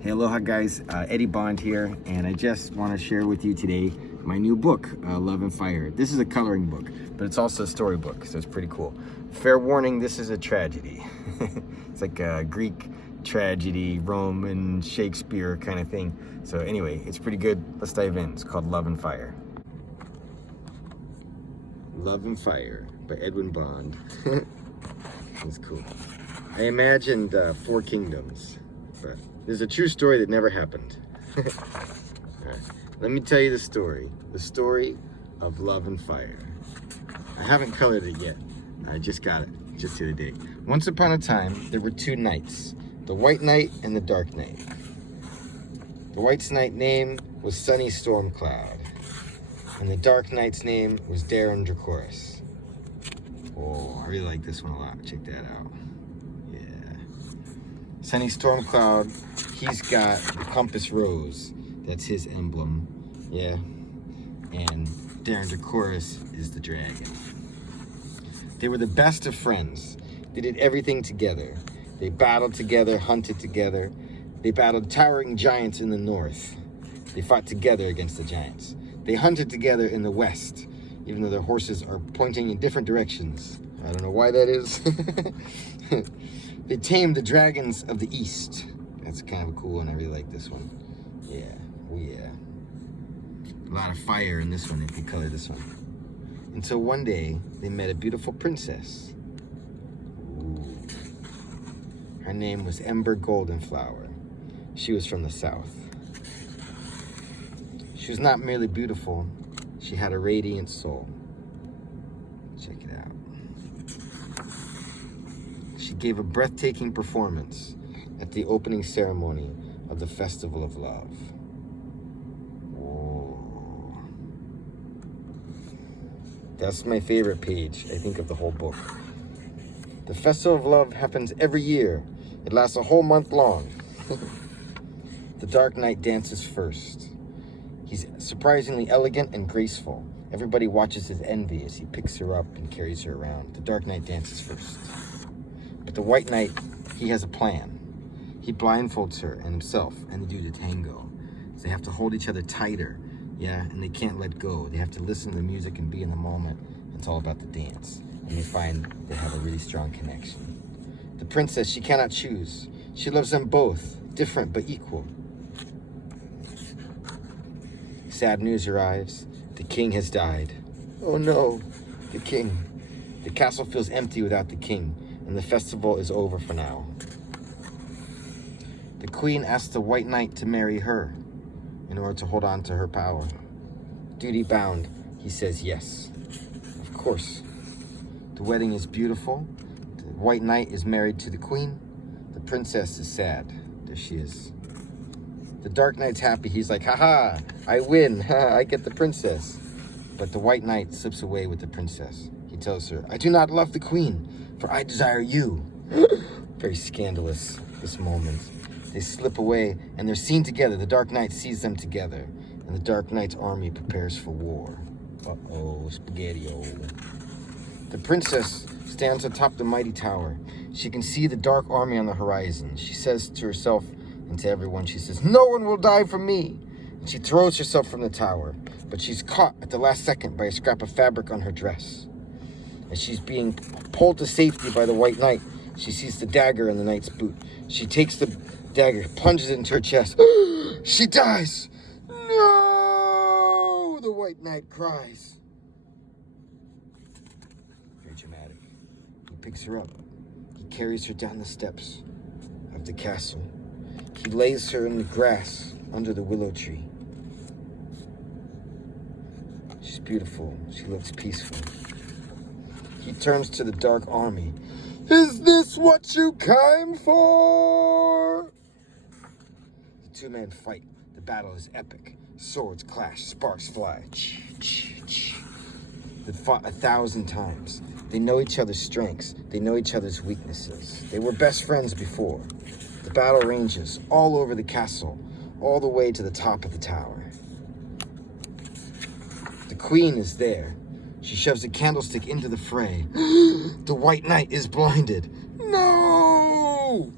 Hey, aloha guys, Eddie Bond here, and I just want to share with you today my new book, Love and Fire. This is a coloring book, but it's also a storybook, so it's pretty cool. Fair warning, this is a tragedy. It's like a Greek tragedy, Roman, Shakespeare kind of thing. So anyway, it's pretty good. Let's dive in. It's called Love and Fire. Love and Fire by Edwin Bond. That's cool. I imagined 4 kingdoms, but there's a true story that never happened. All right. Let me tell you the story of Love and Fire. I haven't colored it yet. I just got it just the other day. Once upon a time, there were 2 knights, the White Knight and the Dark Knight. The White Knight's name was Sunny Stormcloud, and the Dark Knight's name was Darren Dracoris. Oh, I really like this one a lot. Check that out. Yeah. Sunny Stormcloud, he's got the compass rose. That's his emblem. Yeah. And Darren Dracoris is the dragon. They were the best of friends. They did everything together. They battled together, hunted together. They battled towering giants in the north. They fought together against the giants. They hunted together in the west, even though their horses are pointing in different directions. I don't know why that is. They tamed the dragons of the east. That's kind of a cool one. I really like this one. Yeah, oh yeah. A lot of fire in this one if you color this one. Until one day, they met a beautiful princess. Ooh. Her name was Ember Goldenflower. She was from the south. She was not merely beautiful, she had a radiant soul. Check it out. She gave a breathtaking performance at the opening ceremony of the Festival of Love. Whoa. That's my favorite page, I think, of the whole book. The Festival of Love happens every year. It lasts a whole month long. The Dark Knight dances first. He's surprisingly elegant and graceful. Everybody watches with envy as he picks her up and carries her around. The Dark Knight dances first. But the White Knight, he has a plan. He blindfolds her and himself, and they do the tango. So they have to hold each other tighter, yeah, and they can't let go. They have to listen to the music and be in the moment. It's all about the dance. And they find they have a really strong connection. The princess, she cannot choose. She loves them both, different but equal. Sad news arrives. The king has died. Oh no, the king. The castle feels empty without the king, and the festival is over for now. The queen asks the White Knight to marry her in order to hold on to her power. Duty bound, he says yes. Of course. The wedding is beautiful. The White Knight is married to the queen. The princess is sad. There she is. The Dark Knight's happy. He's like, haha, I win. I get the princess. But the White Knight slips away with the princess. He tells her, I do not love the queen, for I desire you. Very scandalous, this moment. They slip away, and they're seen together. The Dark Knight sees them together, and the Dark Knight's army prepares for war. Uh-oh, spaghetti-o. The princess stands atop the mighty tower. She can see the dark army on the horizon. She says to herself and to everyone, she says, no one will die from me. And she throws herself from the tower, but she's caught at the last second by a scrap of fabric on her dress. As she's being pulled to safety by the White Knight, she sees the dagger in the knight's boot. She takes the dagger, plunges it into her chest. She dies! No! The White Knight cries. Very dramatic. He picks her up. He carries her down the steps of the castle. He lays her in the grass under the willow tree. She's beautiful. She looks peaceful. He turns to the dark army. Is this what you came for? The 2 men fight. The battle is epic. Swords clash, sparks fly. They fought 1,000 times. They know each other's strengths. They know each other's weaknesses. They were best friends before. The battle ranges all over the castle, all the way to the top of the tower. The queen is there. She shoves a candlestick into the fray. The White Knight is blinded. No!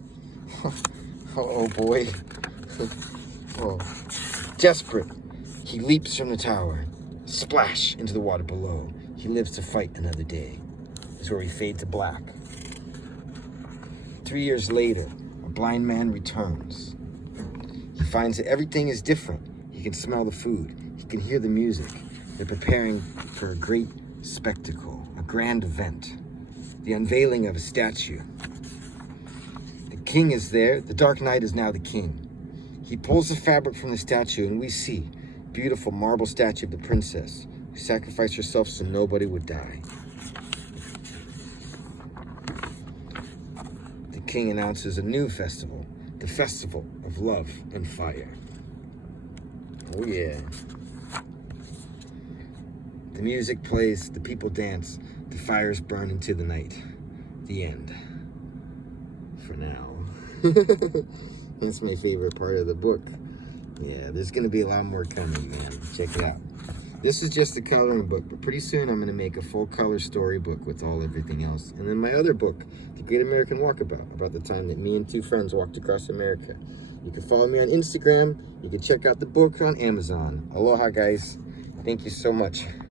Oh boy. Oh. Desperate, he leaps from the tower, splash into the water below. He lives to fight another day. This is where we fade to black. 3 years later, a blind man returns. He finds that everything is different. He can smell the food. He can hear the music. They're preparing for a great spectacle, a grand event, the unveiling of a statue. The king is there. The Dark Knight is now the king. He pulls the fabric from the statue, and we see a beautiful marble statue of the princess who sacrificed herself so nobody would die. The king announces a new festival, the Festival of Love and Fire. Oh yeah. The music plays, the people dance, the fires burn into the night. The end. For now. That's my favorite part of the book. Yeah, there's going to be a lot more coming, man. Check it out. This is just a coloring book, but pretty soon I'm going to make a full color storybook with everything else. And then my other book, The Great American Walkabout, about the time that me and 2 friends walked across America. You can follow me on Instagram. You can check out the book on Amazon. Aloha, guys. Thank you so much.